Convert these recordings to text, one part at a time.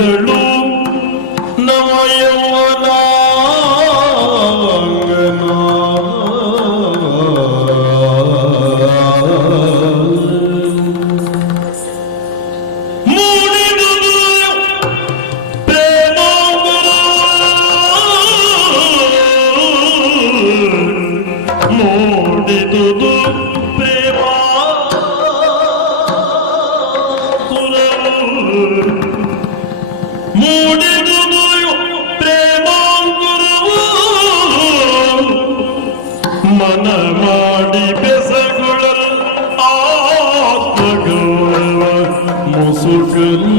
ಮೂಡಿದಳು ನವ ಯೌವನ ಮೂಡಿದುದು ಪ್ರೇಮ ಮೂಡಿದುದು ಪ್ರೇಮಾಂಗುರವು ಮನ ಮಾಡಿ ಬೆಸಗುಳಲ್ ಆತ್ಮಗೌರವ ಮುಸುಕಲು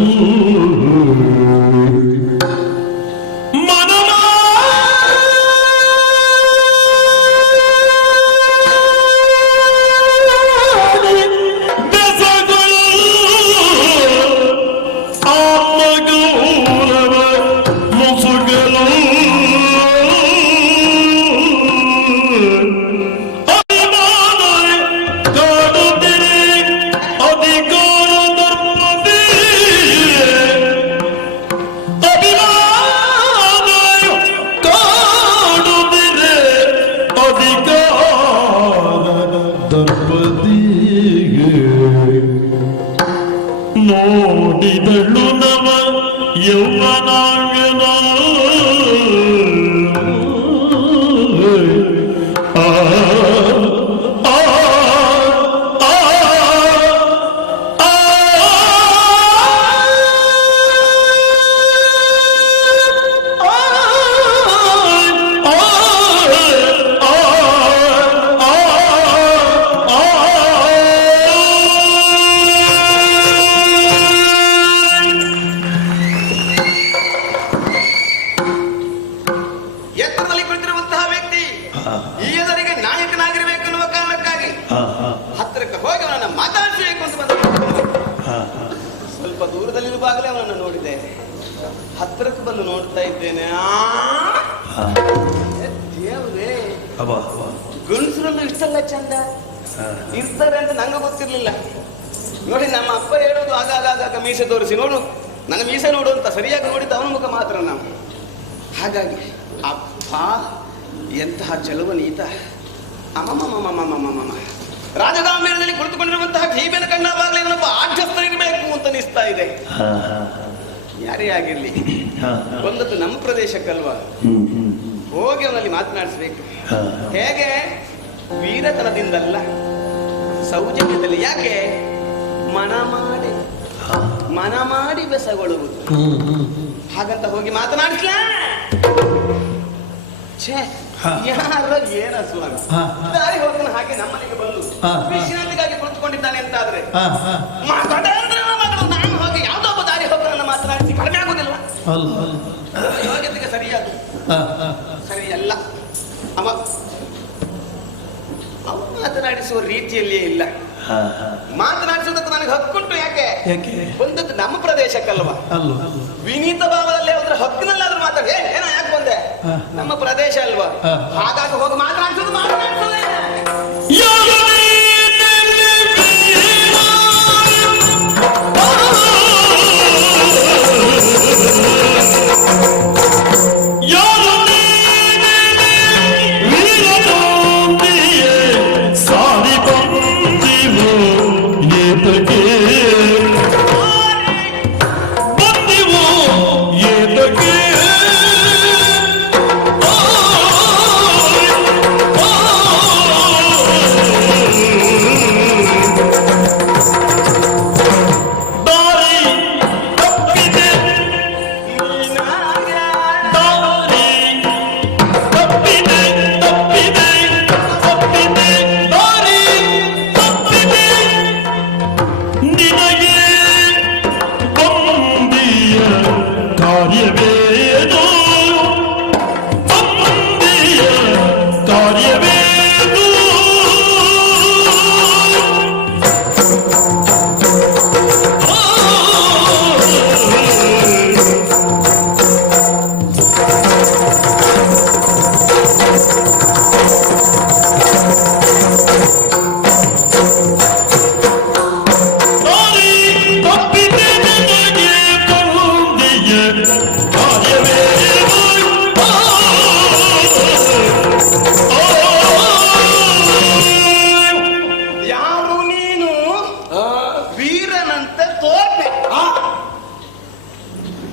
ನೋಡಿದಳು ನವ ಯೌವನಾಂಗನ ಹತ್ತಿರಕ್ಕೆ ಹೋಗಿ ಅವನನ್ನು ಮಾತಾಡಿಸಬೇಕು ಅಂತ ಬಂದ ಸ್ವಲ್ಪ ದೂರದಲ್ಲಿರುವಾಗಲೇ ಅವನನ್ನು ನೋಡಿದೆ. ಹತ್ತಿರಕ್ಕೆ ಬಂದು ನೋಡ್ತಾ ಇದ್ದೇನೆ. ದೇವ್ರೇ, ಗಂಡಸರಲ್ಲೂ ಇಷ್ಟೆಲ್ಲ ಚಂದ ಇರ್ತಾರೆ ಅಂತ ನಂಗೆ ಗೊತ್ತಿರ್ಲಿಲ್ಲ. ನೋಡಿ, ನಮ್ಮ ಅಪ್ಪ ಹೇಳೋದು ಆಗಾಗ ಮೀಸೆ ತೋರಿಸಿ ನೋಡು, ನನ್ನ ಮೀಸೆ ನೋಡು ಅಂತ ಸರಿಯಾಗಿ ನೋಡಿದ್ದು ಅವನ ಮುಖ ಮಾತ್ರ ನಾವು. ಹಾಗಾಗಿ ಅಪ್ಪ ಎಂತಹ ಚಲುವನೀತ, ಅಮ್ಮಮ್ಮಮ್ಮಮ್ಮಮ್ಮಮ್ಮಮ್ಮ, ರಾಜಗಾಂಭೀರ್ಯದಲ್ಲಿ ಕುಳಿತುಕೊಂಡಿರುವಂತಹ ಜೀವನ ಕಂಡಾಗಲೇ ಇವನೊಬ್ಬ ಆಢ್ಯಸ್ಥರಿರಬೇಕು ಅಂತ ಅನಿಸ್ತಾ ಇದೆ. ಯಾರೇ ಆಗಿರ್ಲಿ, ಒಂದತ್ತು ನಮ್ಮ ಪ್ರದೇಶಕ್ಕಲ್ವಾ, ಹೋಗಿ ಅವನಲ್ಲಿ ಮಾತನಾಡಿಸ್ಬೇಕು. ಹೇಗೆ? ವೀರತನದಿಂದಲ್ಲ, ಸೌಜನ್ಯದಲ್ಲಿ. ಯಾಕೆ? ಮನ ಮಾಡಿ ಬೆಸಗೊಳ್ಳುವುದು. ಹಾಗಂತ ಹೋಗಿ ಮಾತನಾಡಿಸ್ಲಾ? ಯಾರೋ ಏನ ಸ್ವಾಮಿ, ದಾರಿ ಹೋಗ್ತಾನೆ ಹಾಗೆ ನಮ್ಮನೆಗೆ ಬಂದು ವಿಶ್ರಾಂತಿಗಾಗಿ ಕುಳಿತುಕೊಂಡಿದ್ದಾನೆ ಅಂತಾದ್ರೆ ನಾನು ಹೋಗಿ ಯಾವುದೋ ಒಬ್ಬ ದಾರಿ ಹೋಗೋಣ ಮಾತನಾಡಿಸಿ ಕಡಿಮೆ ಆಗುದಿಲ್ಲ. ಯೋಗ್ಯತೆಗೆ ಸರಿಯಲ್ಲ. ಅವ ಮಾತನಾಡಿಸುವ ರೀತಿಯಲ್ಲಿಯೇ ಇಲ್ಲ. ಮಾತನಾಡಿಸುವುದಕ್ಕೆ ನನಗೆ ಹಕ್ಕುಂಟು. ಯಾಕೆ? ಬಂದದ್ದು ನಮ್ಮ ಪ್ರದೇಶಕ್ಕಲ್ವಾ, ವಿನೀತ ಭಾವದಲ್ಲಿ ಹೋದ್ರೆ ಹಕ್ಕಿನಲ್ಲಾದ್ರೂ ಮಾತಾಡಿ. ಏನೋ ಯಾಕೆ ಬಂದೆ? ನಮ್ಮ ಪ್ರದೇಶ ಅಲ್ವಾ, ಹಾಗಾಗಿ ಹೋಗಿ ಮಾತನಾಡಿಸೋದು ಮಾತನಾಡಿಸೋದೇ.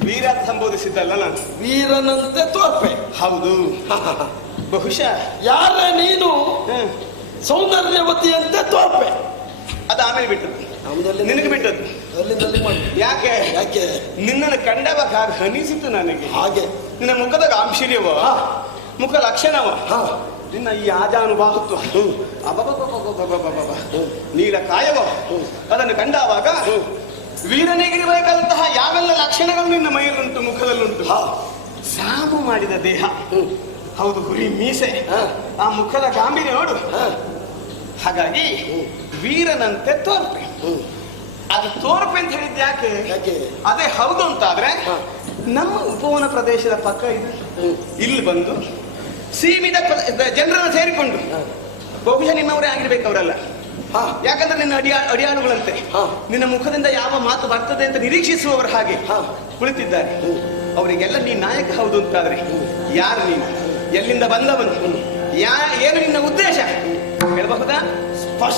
ವೀರ ಅಂತ ಸಂಬೋಧಿಸಿದ್ದಲ್ಲ ನಾನು. ವೀರನಂತೆ ತೋರ್ಪೆ. ಹೌದು. ಬಹುಶಃ ಯಾರ ನೀನು ಹ್ಮ್. ಸೌಂದರ್ಯವತಿಯಂತೆ ತೋರ್ಪೆ. ಅದು ಆಮೇಲೆ ಬಿಟ್ಟದ್ದು, ನಮ್ದಲ್ಲಿ ನಿನಗೆ ಬಿಟ್ಟದ್ದು. ಅಲ್ಲಿಂದಲ್ಲಿ ಮಾಡಿ. ಯಾಕೆ? ಯಾಕೆ? ನಿನ್ನನ್ನು ಕಂಡವಾಗ ಅನಿಸಿತು ನನಗೆ. ಹಾಗೆ ನಿನ್ನ ಮುಖದ ಗಾಂಭೀರ್ಯವ, ಮುಖ ಲಕ್ಷಣವ, ಹಾ ನಿನ್ನ ಈ ಆಜಾನುಭಾವತ್ವ, ಅಬಬಬಬಬಬಬಬ, ನೀಲ ಕಾಯವ, ಅದನ್ನು ಕಂಡಾವಾಗ ವೀರನಿಗಿರಬೇಕಾದಂತಹ ಯಾವೆಲ್ಲ ಲಕ್ಷಣಗಳು ನಿನ್ನ ಮೈಯಲ್ಲುಂಟು, ಮುಖದಲ್ಲುಂಟು. ಸಾಮು ಮಾಡಿದ ದೇಹ, ಹೌದು, ಹುರಿ ಮೀಸೆ, ಆ ಮುಖದ ಗಾಂಭೀರ್ಯ ನೋಡು. ಹಾಗಾಗಿ ವೀರನಂತೆ ತೋರ್ಪೆ. ಅದು ತೋರ್ಪೆ ಅಂತ ಹೇಳಿದ್ ಯಾಕೆ? ಯಾಕೆ? ಅದೇ ಹೌದು ಅಂತಾದ್ರೆ ನಮ್ಮ ಉಪವನ ಪ್ರದೇಶದ ಪಕ್ಕ ಇದು, ಇಲ್ಲಿ ಬಂದು ಸೀಮಿತ ಜನರನ್ನು ಸೇರಿಕೊಂಡು, ಬಹುಶಃ ನಿನ್ನವರೇ ಆಗಿರ್ಬೇಕು ಅವರೆಲ್ಲ. ಯಾಕಂದ್ರೆ ನಿನ್ನ ಅಡಿಯಾಳುಗಳಂತೆ ನಿನ್ನ ಮುಖದಿಂದ ಯಾವ ಮಾತು ಬರ್ತದೆ ಅಂತ ನಿರೀಕ್ಷಿಸುವವರು ಹಾಗೆ ಕುಳಿತಿದ್ದಾರೆ. ಅವರಿಗೆಲ್ಲ ನೀ ನಾಯಕ ಹೌದು ಅಂತಾದ್ರೆ ಯಾರು ನೀನು, ಎಲ್ಲಿಂದ ಬಂದವನು, ಏನು ನಿನ್ನ ಉದ್ದೇಶ ಹೇಳಬಹುದಾ?